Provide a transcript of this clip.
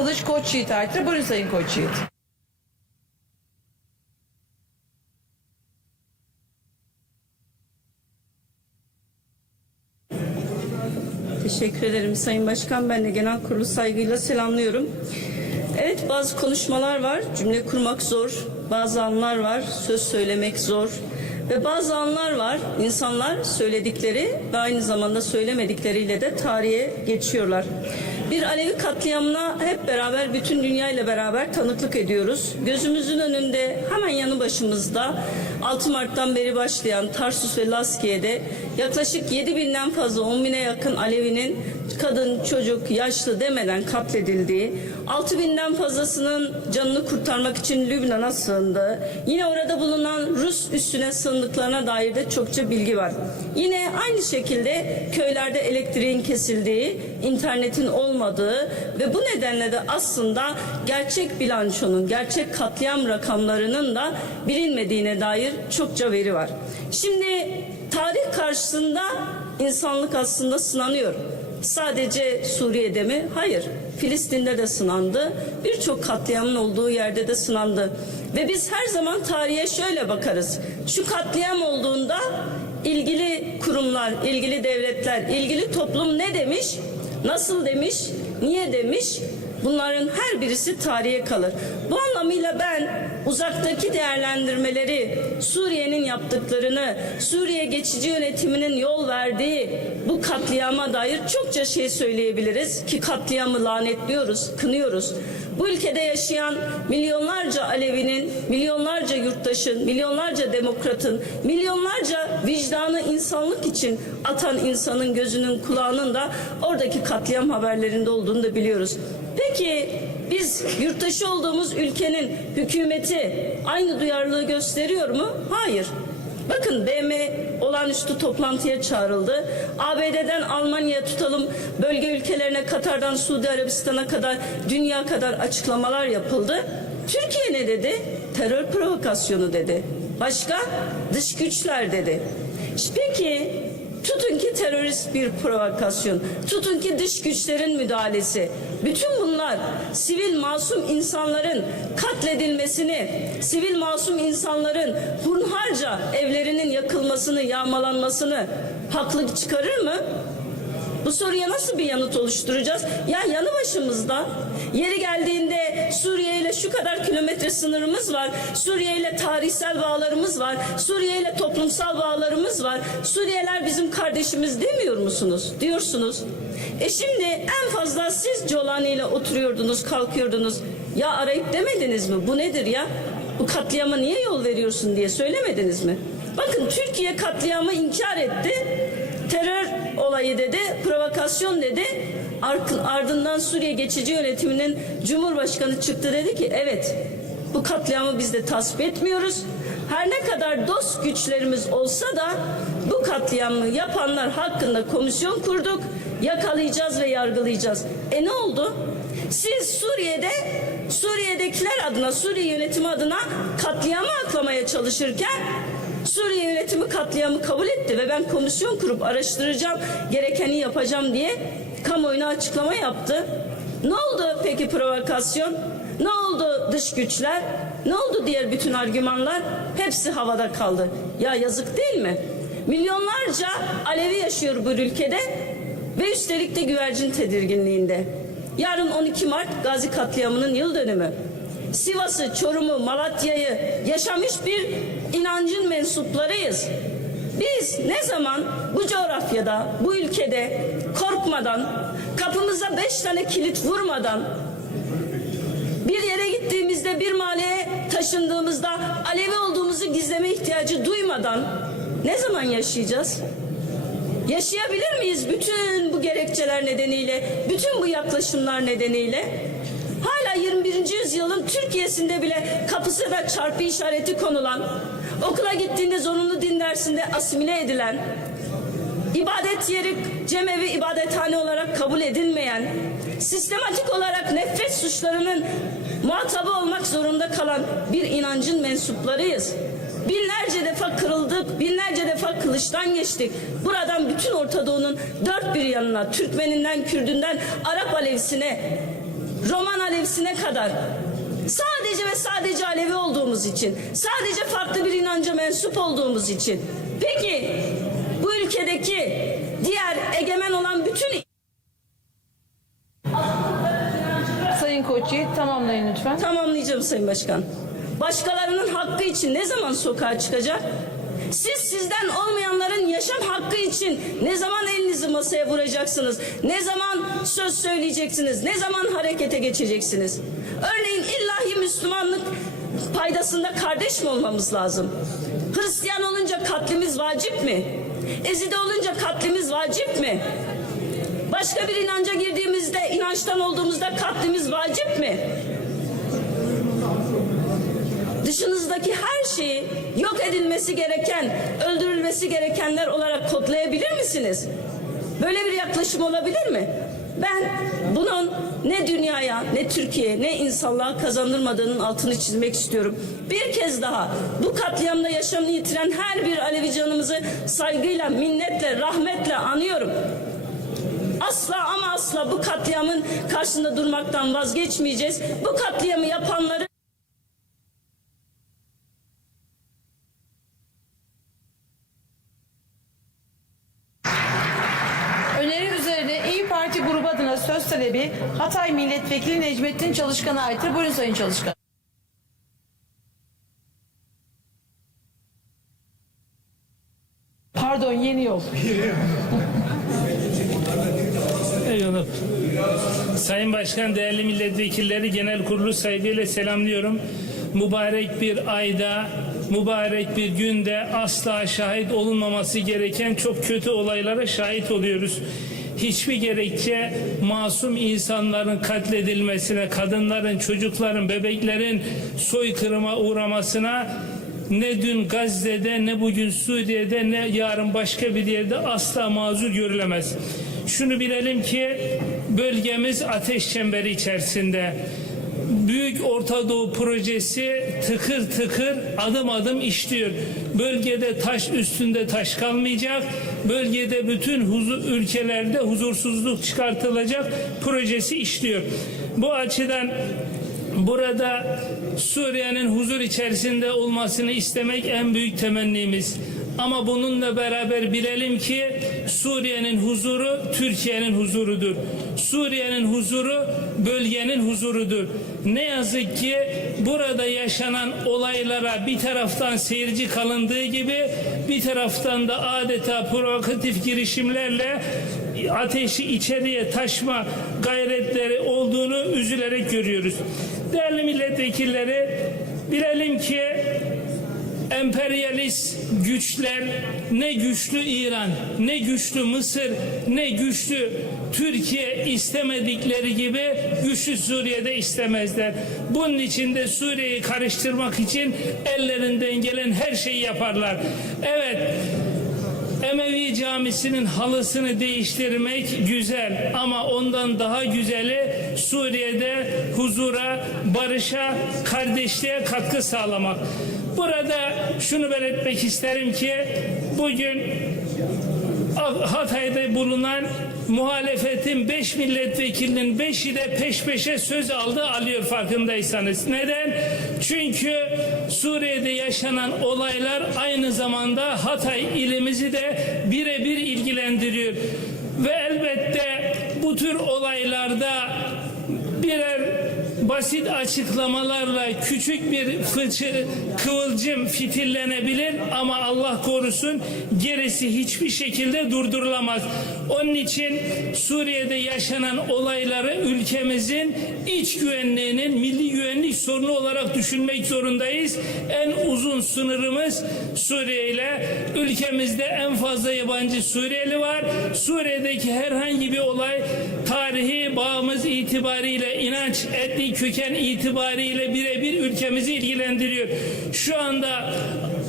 Kılıç Koç Yiğit aittir. Buyurun Sayın Koç Yiğit. Teşekkür ederim Sayın Başkan. Ben de genel kurulu saygıyla selamlıyorum. Evet bazı konuşmalar var. Cümle kurmak zor. Bazı anlar var. Söz söylemek zor. Ve bazı anlar var. İnsanlar söyledikleri ve aynı zamanda söylemedikleriyle de tarihe geçiyorlar. Bir Alevi katliamına hep beraber bütün dünya ile beraber tanıklık ediyoruz. Gözümüzün önünde hemen yanı başımızda 6 Mart'tan beri başlayan Tarsus ve Laskiye'de yaklaşık 7 binden fazla 10 bine yakın Alevi'nin kadın, çocuk, yaşlı demeden katledildiği, 6 binden fazlasının canını kurtarmak için Lübnan'a sığındığı, yine orada bulunan Rus üssüne sığındıklarına dair de çokça bilgi var. Yine aynı şekilde köylerde elektriğin kesildiği, internetin olmadığı ve bu nedenle de aslında gerçek bilançonun, gerçek katliam rakamlarının da bilinmediğine dair çokça veri var. Şimdi tarih karşısında insanlık aslında sınanıyor. Sadece Suriye'de mi? Hayır. Filistin'de de sınandı. Birçok katliamın olduğu yerde de sınandı. Ve biz her zaman tarihe şöyle bakarız. Şu katliam olduğunda ilgili kurumlar, ilgili devletler, ilgili toplum ne demiş? Nasıl demiş? Niye demiş? Bunların her birisi tarihe kalır. Bu anlamıyla ben uzaktaki değerlendirmeleri, Suriye'nin yaptıklarını, Suriye geçici yönetiminin yol verdiği bu katliama dair çokça şey söyleyebiliriz ki katliamı lanetliyoruz, kınıyoruz. Bu ülkede yaşayan milyonlarca Alevi'nin, milyonlarca yurttaşın, milyonlarca demokratın, milyonlarca vicdanı insanlık için atan insanın gözünün kulağının da oradaki katliam haberlerinde olduğunu da biliyoruz. Peki biz yurttaşı olduğumuz ülkenin hükümeti aynı duyarlılığı gösteriyor mu? Hayır. Bakın BM olağanüstü toplantıya çağrıldı. ABD'den Almanya'ya tutalım bölge ülkelerine Katar'dan Suudi Arabistan'a kadar dünya kadar açıklamalar yapıldı. Türkiye ne dedi? Terör provokasyonu dedi. Başka? Dış güçler dedi. Peki terörist bir provokasyon, tutun ki dış güçlerin müdahalesi. Bütün bunlar sivil masum insanların katledilmesini, sivil masum insanların hunharca evlerinin yakılmasını, yağmalanmasını haklı çıkarır mı? Bu soruya nasıl bir yanıt oluşturacağız? Ya yanı başımızda yeri geldiğinde Suriye ile şu kadar kilometre sınırımız var. Suriye ile tarihsel bağlarımız var. Suriye ile toplumsal bağlarımız var. Suriyeler bizim kardeşimiz demiyor musunuz? Diyorsunuz. E şimdi en fazla siz Colani ile oturuyordunuz, kalkıyordunuz. Ya arayıp demediniz mi? Bu nedir ya? Bu katliama niye yol veriyorsun diye söylemediniz mi? Bakın Türkiye katliamı inkar etti terör olayı dedi, provokasyon dedi. Ardından Suriye geçici yönetiminin Cumhurbaşkanı çıktı dedi ki evet bu katliamı biz de tasvip etmiyoruz. Her ne kadar dost güçlerimiz olsa da bu katliamı yapanlar hakkında komisyon kurduk. Yakalayacağız ve yargılayacağız. E ne oldu? Siz Suriye'de Suriye'dekiler adına, Suriye yönetimi adına katliamı aklamaya çalışırken Suriye yönetimi katliamı kabul etti ve ben komisyon kurup araştıracağım, gerekeni yapacağım diye kamuoyuna açıklama yaptı. Ne oldu peki provokasyon? Ne oldu dış güçler? Ne oldu diğer bütün argümanlar? Hepsi havada kaldı. Ya yazık değil mi? Milyonlarca Alevi yaşıyor bu ülkede ve üstelik de güvercin tedirginliğinde. Yarın 12 Mart Gazi katliamının yıl dönümü. Sivas'ı, Çorum'u, Malatya'yı yaşamış bir inancın mensuplarıyız. Biz ne zaman bu coğrafyada, bu ülkede korkmadan, kapımıza beş tane kilit vurmadan, bir yere gittiğimizde, bir mahalleye taşındığımızda Alevi olduğumuzu gizleme ihtiyacı duymadan ne zaman yaşayacağız? Yaşayabilir miyiz bütün bu gerekçeler nedeniyle, bütün bu yaklaşımlar nedeniyle? Hala 21. yüzyılın Türkiye'sinde bile kapısına çarpı işareti konulan, okula gittiğinde zorunlu din dersinde asimile edilen, ibadet yeri cemevi ibadethane olarak kabul edilmeyen, sistematik olarak nefret suçlarının muhatabı olmak zorunda kalan bir inancın mensuplarıyız. Binlerce defa kırıldık, binlerce defa kılıçtan geçtik. Buradan bütün Orta Doğu'nun dört bir yanına, Türkmeninden, Kürdünden, Arap Alevisine Roman Alevsine kadar sadece ve sadece Alevi olduğumuz için, sadece farklı bir inanca mensup olduğumuz için. Peki bu ülkedeki diğer egemen olan bütün Sayın Koç Yiğit tamamlayın lütfen. Tamamlayacağım Sayın Başkan. Başkalarının hakkı için ne zaman sokağa çıkacak? Siz sizden olmayanların yaşam hakkı için ne zaman elinizi masaya vuracaksınız? Ne zaman söz söyleyeceksiniz? Ne zaman harekete geçeceksiniz? Örneğin illahi Müslümanlık paydasında kardeş mi olmamız lazım? Hristiyan olunca katlimiz vacip mi? Ezide olunca katlimiz vacip mi? Başka bir inanca girdiğimizde, inançtan olduğumuzda katlimiz vacip mi? Dışınızdaki her şeyi yok edilmesi gereken, öldürülmesi gerekenler olarak kodlayabilir misiniz? Böyle bir yaklaşım olabilir mi? Ben bunun ne dünyaya, ne Türkiye'ye, ne insanlığa kazandırmadığının altını çizmek istiyorum. Bir kez daha bu katliamda yaşamını yitiren her bir Alevi canımızı saygıyla, minnetle, rahmetle anıyorum. Asla ama asla bu katliamın karşısında durmaktan vazgeçmeyeceğiz. Bu katliamı yapanları talebi Hatay Milletvekili Necmettin Çalışkan'a aittir. Buyurun Sayın Çalışkan. Pardon yeni yol. Eyvallah. Sayın Başkan, değerli milletvekilleri, genel kurulu saygıyla selamlıyorum. Mübarek bir ayda, mübarek bir günde asla şahit olunmaması gereken çok kötü olaylara şahit oluyoruz. Hiçbir gerekçe masum insanların katledilmesine, kadınların, çocukların, bebeklerin soykırıma uğramasına ne dün Gazze'de ne bugün Suriye'de ne yarın başka bir yerde asla mazur görülemez. Şunu bilelim ki bölgemiz ateş çemberi içerisinde. Büyük Orta Doğu projesi tıkır tıkır adım adım işliyor. Bölgede taş üstünde taş kalmayacak. Bölgede bütün huzur, ülkelerde huzursuzluk çıkartılacak projesi işliyor. Bu açıdan Burada Suriye'nin huzur içerisinde olmasını istemek en büyük temennimiz. Ama bununla beraber bilelim ki Suriye'nin huzuru Türkiye'nin huzurudur. Suriye'nin huzuru bölgenin huzurudur. Ne yazık ki burada yaşanan olaylara bir taraftan seyirci kalındığı gibi bir taraftan da adeta provokatif girişimlerle ateşi içeriye taşma gayretleri olduğunu üzülerek görüyoruz. Değerli milletvekilleri bilelim ki emperyalist güçler ne güçlü İran, ne güçlü Mısır, ne güçlü Türkiye istemedikleri gibi güçlü Suriye'de istemezler. Bunun için de Suriye'yi karıştırmak için ellerinden gelen her şeyi yaparlar. Evet, Emevi camisinin halısını değiştirmek güzel ama ondan daha güzeli Suriye'de huzura, barışa, kardeşliğe katkı sağlamak. Burada şunu belirtmek isterim ki bugün Hatay'da bulunan muhalefetin 5 milletvekilinin 5'i de peş peşe söz aldı alıyor farkındaysanız. Neden? Çünkü Suriye'de yaşanan olaylar aynı zamanda Hatay ilimizi de birebir ilgilendiriyor. Ve elbette bu tür olaylarda birer basit açıklamalarla küçük bir fıçı, kıvılcım fitillenebilir ama Allah korusun gerisi hiçbir şekilde durdurulamaz. Onun için Suriye'de yaşanan olayları ülkemizin iç güvenliğinin milli güvenlik sorunu olarak düşünmek zorundayız. En uzun sınırımız Suriye ile ülkemizde en fazla yabancı Suriyeli var. Suriye'deki herhangi bir olay tarihi bağımız itibariyle inanç, etnik köken itibariyle birebir ülkemizi ilgilendiriyor. Şu anda